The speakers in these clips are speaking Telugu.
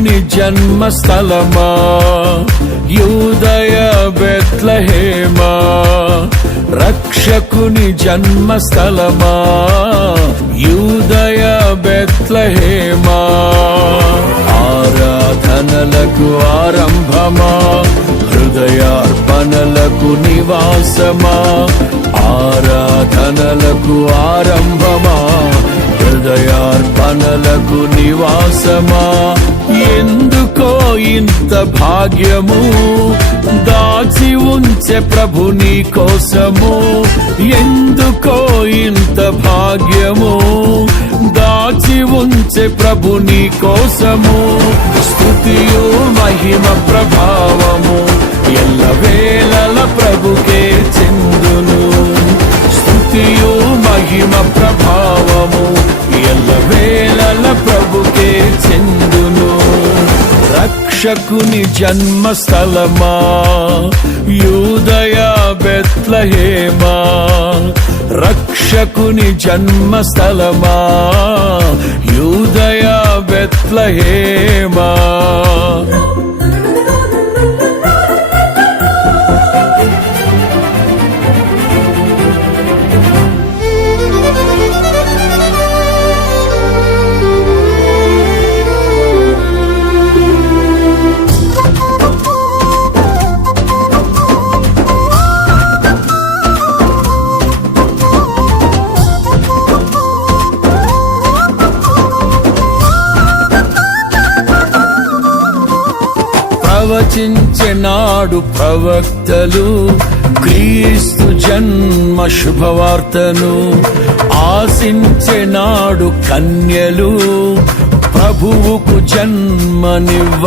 రక్షకుని జన్మస్థలమా యూదయ బెత్లెహేమా, రక్షకుని జన్మస్థలమా యూదయ బెత్లెహేమా. ఆరాధనలకు ఆరంభమా, హృదయార్పణలకు నివాసమా, ఆరాధనలకు ఆరంభమా, హృదయార్పణలకు నివాసమా. ఎందుకో ఇంత భాగ్యము దాచి ఉంచే ప్రభు నీ కోసము, ఎందుకో ఇంత భాగ్యము దాచి ఉంచే ప్రభు నీ కోసము. స్తుతియు మహిమ ప్రభావము ఎల్లవేళల ప్రభుకే చెందును, స్తుతియు మహిమ ప్రభావము ఎల్లవేళల ప్రభుకే చెందును. రక్షకుని జన్మస్థలమా యూదయ బెత్లెహేమా, రక్షకుని జన్మస్థలమా యూదయ బెత్లెహేమా. ప్రవచించెనాడు ప్రవక్తలు క్రీస్తు జన్మ శుభవార్తను, ఆశించెనాడు కన్యలు ప్రభువుకు జన్మనివ్వాలని.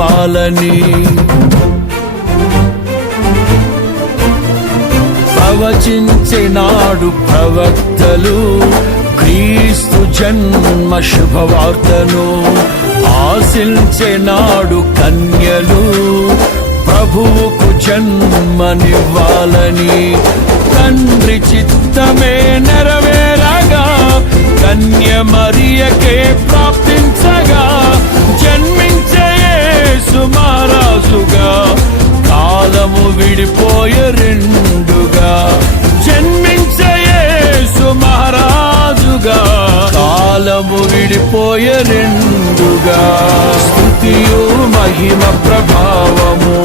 ప్రవచించెనాడు ప్రవక్తలు క్రీస్తు జన్మ శుభవార్తను, ఆశించెనాడు కన్యలు ప్రభువుకు జన్మనివ్వాలని. తండ్రి చిత్తమే నెరవేరగా కన్య మరియకే ప్రాప్తించగా, జన్మించే యేసు మహారాజుగా కాలము విడిపోయే రెండుగా, జన్మించే యేసు మహారాజుగా కాలము విడిపోయే రెండుగా. స్తుతియు మహిమ ప్రభావము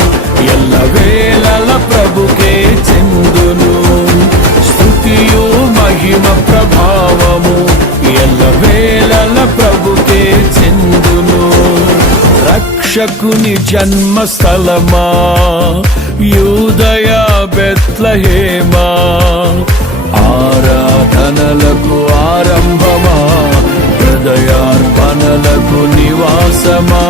ఎల్లవేళల ప్రభుకే చెందును, స్తుతియు మహిమ ప్రభావము ఎల్లవేళల ప్రభుకే చెందును. రక్షకుని జన్మస్థలమా యూదయ బెత్లెహేమా, ఆరాధనలకు ఆరంభమా, హృదయార్పణలకు నివాసమా.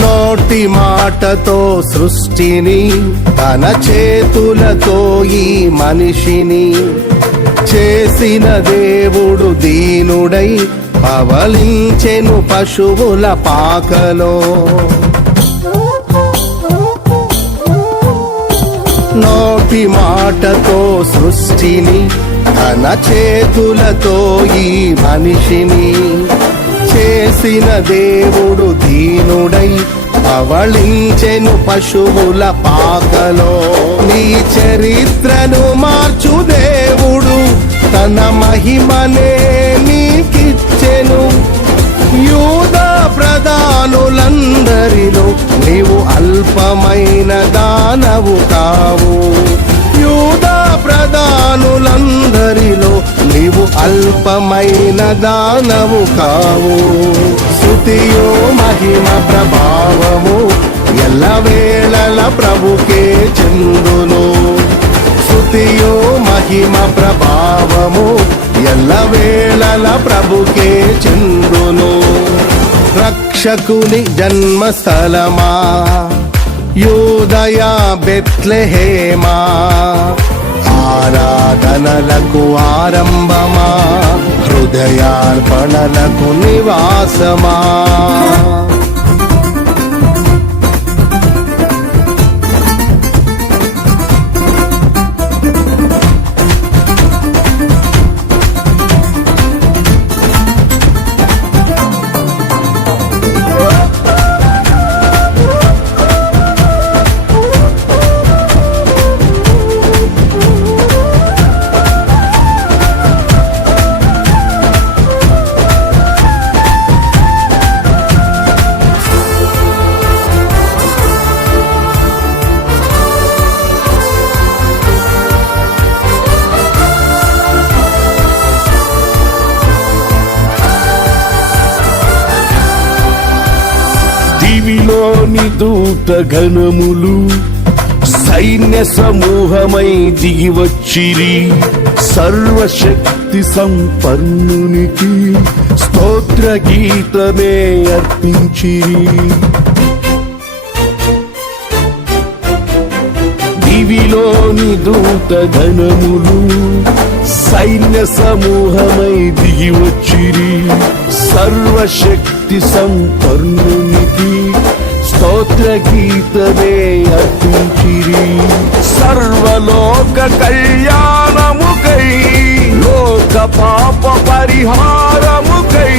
నోటి మాటతో సృష్టిని, తన చేతులతో ఈ మనిషిని చేసిన దేవుడు దీనుడై పవలించెను పశువుల పాకలో. నోటి మాటతో సృష్టిని, తన చేతులతో ఈ మనిషిని చేసిన దేవుడు దీనుడై పవళించెను పశువుల పాకలో. నీ చరిత్రను మార్చు దేవుడు తన మహిమనే నీకిచ్చెను. యూదా ప్రధానులందరిలో నీవు అల్పమైన దానవు కావు. యూదా ప్రధానులందరిలో నీవు నీవు అల్పమైన దానవు కావు. స్తుతియు మహిమ ప్రభావము ఎల్లవేళల ప్రభుకే చెందును. స్తుతియు మహిమ ప్రభావము ఎల్లవేళల ప్రభుకే చెందును. రక్షకుని జన్మస్థలమా యూదయ బెత్లెహేమా, ఆరాధనలకు ఆరంభమా హృదయార్పణలకు నివాసమా. దివిలోని దూత గణములు సైన్య సమూహమై దిగి వచ్చిరి. సర్వశక్తి సంపన్నునికి స్తోత్ర గీతమే అర్పించిరి. దివిలోని దూత గణములు సైన్య సమూహమై దిగి వచ్చిరి. సర్వశక్తి సంపన్నునికి స్తోత్ర గీతమే అర్పించిరి. సర్వలోక కళ్యాణముకై లోక పాప పరిహారముకై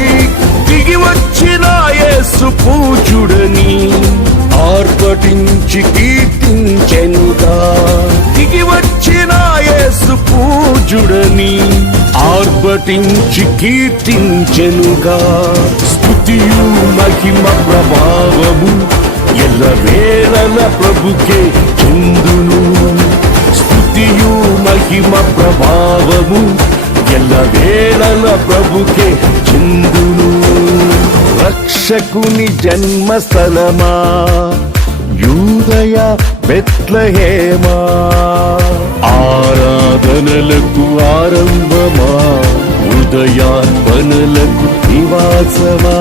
దిగి వచ్చిన యేసు పూజుడని ఆర్భటించి కీర్తించెనుగా. దిగి వచ్చిన యేసు పూజుడని ఆర్భటించి కీర్తించెనుగా. స్తుతియు మహిమ ప్రభావము ఎల్లవేళల ప్రభుకే చెందును. స్తుతియు మహిమ ప్రభావము ఎల్లవేళల ప్రభుకే చెందును. రక్షకుని జన్మస్థలమా యూదయ బెత్లెహేమా, ఆరాధనలకు ఆరంభమా హృదయార్పణలకు నివాసమా.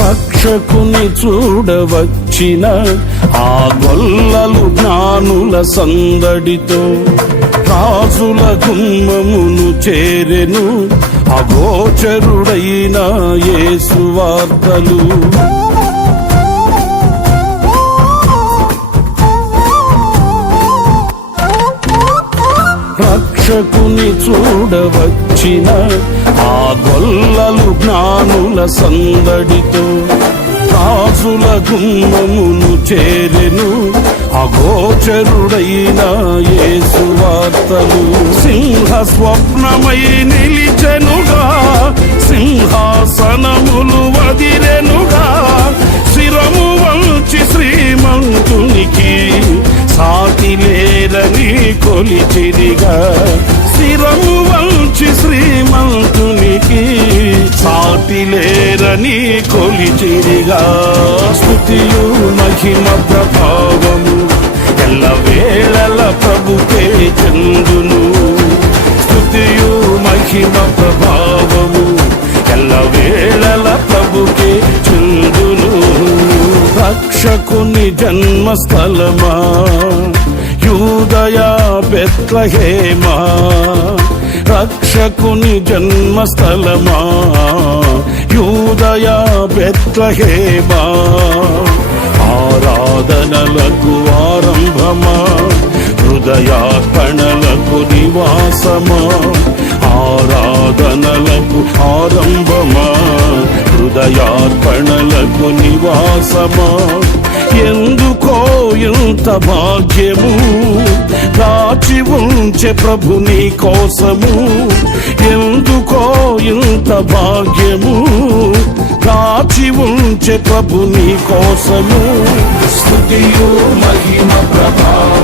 రక్షకుని చూడవచ్చిన ఆ గొల్లలు జ్ఞానుల సందడితో రాజుల గుమ్మమును చేరెను అగోచరుడైన యేసు వార్తలు. రక్షకుని చూడవచ్చిన ఆ గొల్లలు జ్ఞానుల సందడితో రాజుల గుమ్మమును చేరెను అగోచరుడైన యేసు వార్తలు. సింహ స్వప్నమై నిలిచెనుగా, సింహాసనములు వదిరెనుగా, శిరము వంచి శ్రీమంతునికి సాటి లేరని కొలిచిరిగా. శిరము వంచి శ్రీమంతునికి సాటి లేరని కొలిచిరిగా. స్తుతియు మహిమ ప్రభావము ఎల్లవేళల ప్రభుకే చెందును. స్తుతియు మహిమ ప్రభావము ఎల్లవేళల ప్రభుకే చెందును. రక్షకుని జన్మస్థలమా యూదయ బెత్లెహేమా, రక్షకుని జన్మస్థలమా యూదయ బెత్లెహేమా, ఆరాధనలకు ఆరంభమా హృదయార్పణలకు నివాసమా, ఆరాధనలకు ఆరంభమా, హృదయార్పణలకు నివాసమా. ఎందుకో ఇంత భాగ్యము దాచి ఉంచే ప్రభు నీ కోసము. ఎందుకో ఇంత భాగ్యము దాచి ఉంచే ప్రభు నీ కోసము. స్తుతియు మహిమ ప్రభావ